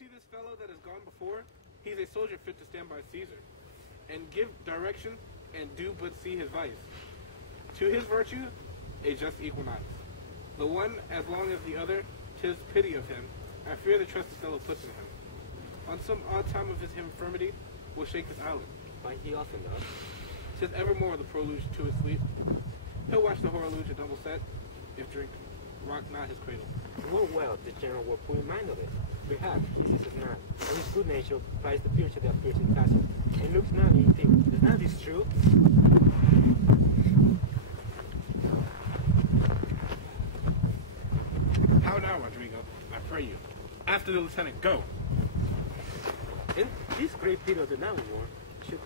see this fellow that has gone before? He's a soldier fit to stand by Caesar, and give direction, and do but see his vice. To his virtue, a just equinox. The one as long as the other, 'tis pity of him. I fear the trust Othello puts in him. On some odd time of his infirmity, will shake this island. But he often does. 'Tis evermore the prelude to his sleep. He'll watch the horologe a double set, if drink rock not his cradle. Well, the general will put in mind of it. Perhaps he is not, and his good nature plies the future that appears in castle, and looks not into. Is not this true? How now, Rodrigo? I pray you. After the lieutenant, go! In this great period of the naval war, should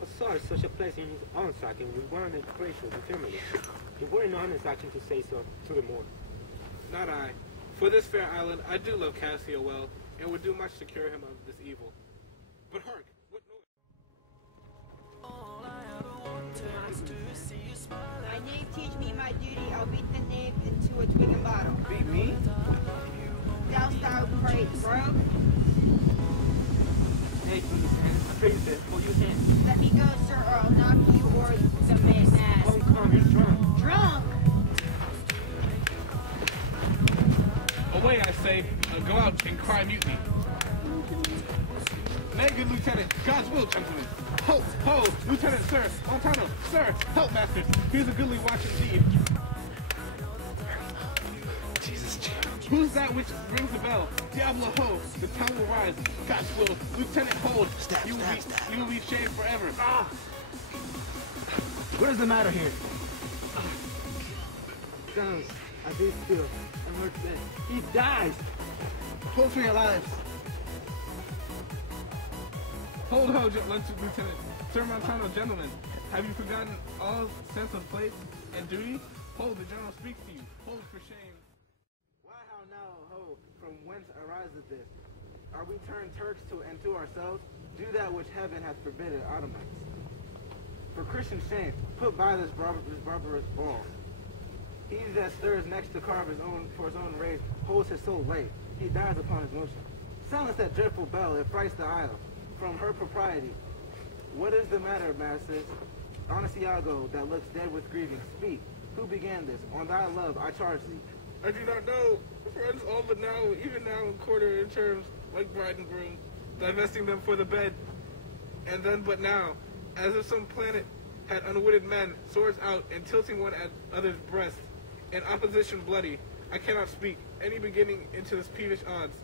assault such a place in his own sacking with one and gracious determination. It were an honest action to say so to the more. Not I. For this fair island, I do love Cassio well, and would do much to cure him of this evil. But hark, what noise? My knave teach me my duty, I'll beat the knave into a twig and bottle. Beat me? Thou great rogue. Hey, please, and praise it for your hand. Let me go, sir, or I'll knock you or the man mad. Oh, come, you're drunk. Drunk? Away, I say, go out and cry mutiny. Nay, good lieutenant, God's will, gentlemen. Ho, ho, lieutenant, sir, Montano, sir, help, master. Here's a goodly watch indeed. Jesus, who's that which rings the bell? Diablo, ho, the town will rise. God's will, lieutenant, hold. You will be shamed forever. Ah! What is the matter here? Sounds as if still a murder dead. He dies! Hold for your lives. Hold ho, Lieutenant. Sir Montano, gentlemen, have you forgotten all sense of place and duty? Hold, the general speaks to you. Hold for shame. Why how now, ho, from whence ariseth this? Are we turned Turks and to ourselves? Do that which heaven hath forbidden Ottomans. For Christian shame, put by this barbarous ball. He that stirs next to carve for his own rage holds his soul late. He dies upon his motion. Silence that dreadful bell, it frights the isle from her propriety. What is the matter, masters? Honest Iago, that looks dead with grieving, speak. Who began this? On thy love, I charge thee. I do not know. Friends all but now, even now in quarter in terms, like bride and groom, divesting them for the bed. And then but now, as if some planet had unwitted men, swords out, and tilting one at other's breast, in opposition bloody, I cannot speak, any beginning into this peevish odds,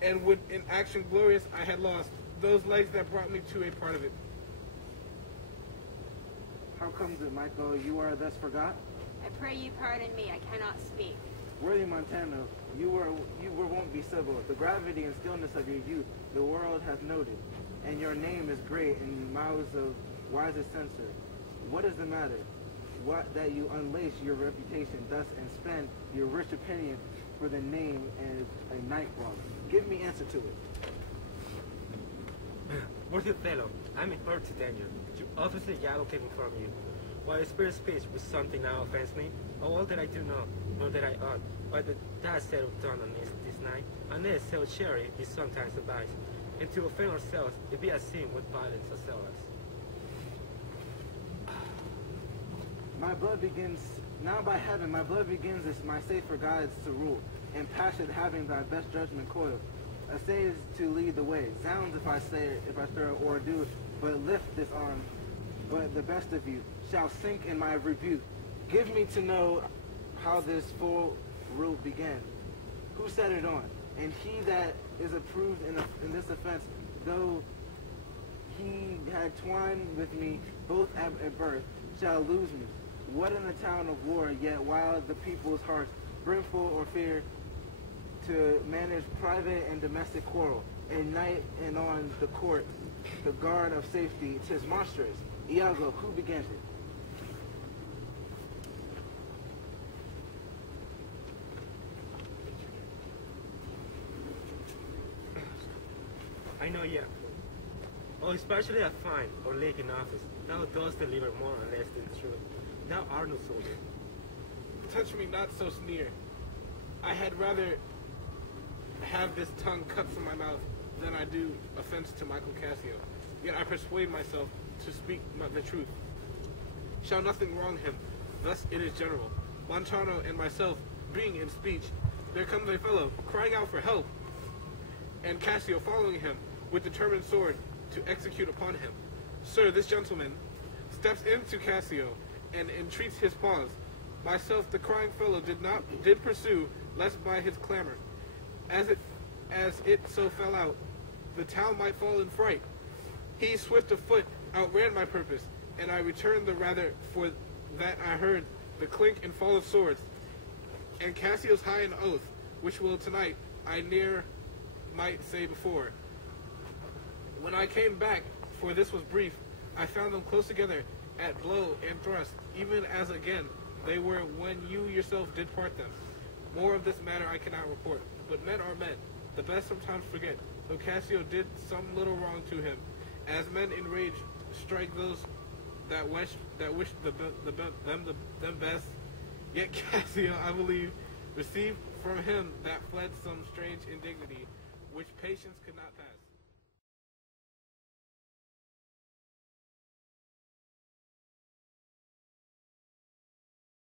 and would in action glorious I had lost, those legs that brought me to a part of it. How comes it, Michael, you are thus forgot? I pray you pardon me, I cannot speak. Worthy Montano, you won't be civil. The gravity and stillness of your youth, the world hath noted, and your name is great in mouths of wisest censor. What is the matter? What that you unlace your reputation thus and spend your rich opinion for the name as a night brawler? Give me answer to it. Worthy Othello, I'm in hurt to danger. You obviously Iago came from you. While his spirit speech with something now offends me, all that I do not, nor that I ought, but that said of done on this night, unless so cherry be sometimes advised, and to offend ourselves, it be a sin with violence assail us. My blood begins, now by heaven, my blood begins as my safer guides to rule, and passion having thy best judgment coil, essays to lead the way. Zounds if I stir or do, but lift this arm, but the best of you shall sink in my rebuke. Give me to know how this full rule began. Who set it on? And he that is approved in this offense, though he had twined with me both at birth, shall lose me. What in the town of war, yet while the people's hearts brimful or fear to manage private and domestic quarrel, and night and on the court, the guard of safety, 'tis monstrous. Iago, who began it? I know, yeah. Oh, especially a fine or leak in office. Thou dost deliver more or less than truth. Thou art no soldier. Touch me not so sneer. I had rather have this tongue cut from my mouth than I do offense to Michael Cassio. Yet I persuade myself to speak the truth. Shall nothing wrong him? Thus it is general. Montano and myself being in speech, there comes a fellow crying out for help, and Cassio following him with determined sword to execute upon him. Sir, this gentleman steps into Cassio and entreats his pause. Myself, the crying fellow, did pursue, lest by his clamor, as it so fell out, the town might fall in fright. He, swift of foot, outran my purpose, and I returned the rather for that I heard the clink and fall of swords, and Cassio's high an oath, which will tonight I ne'er might say before. When I came back, for this was brief, I found them close together at blow and thrust, even as again they were when you yourself did part them. More of this matter I cannot report, but men are men. The best sometimes forget, though Cassio did some little wrong to him, as men in rage strike those that wish them best. Yet Cassio, I believe, received from him that fled some strange indignity, which patience could not pass.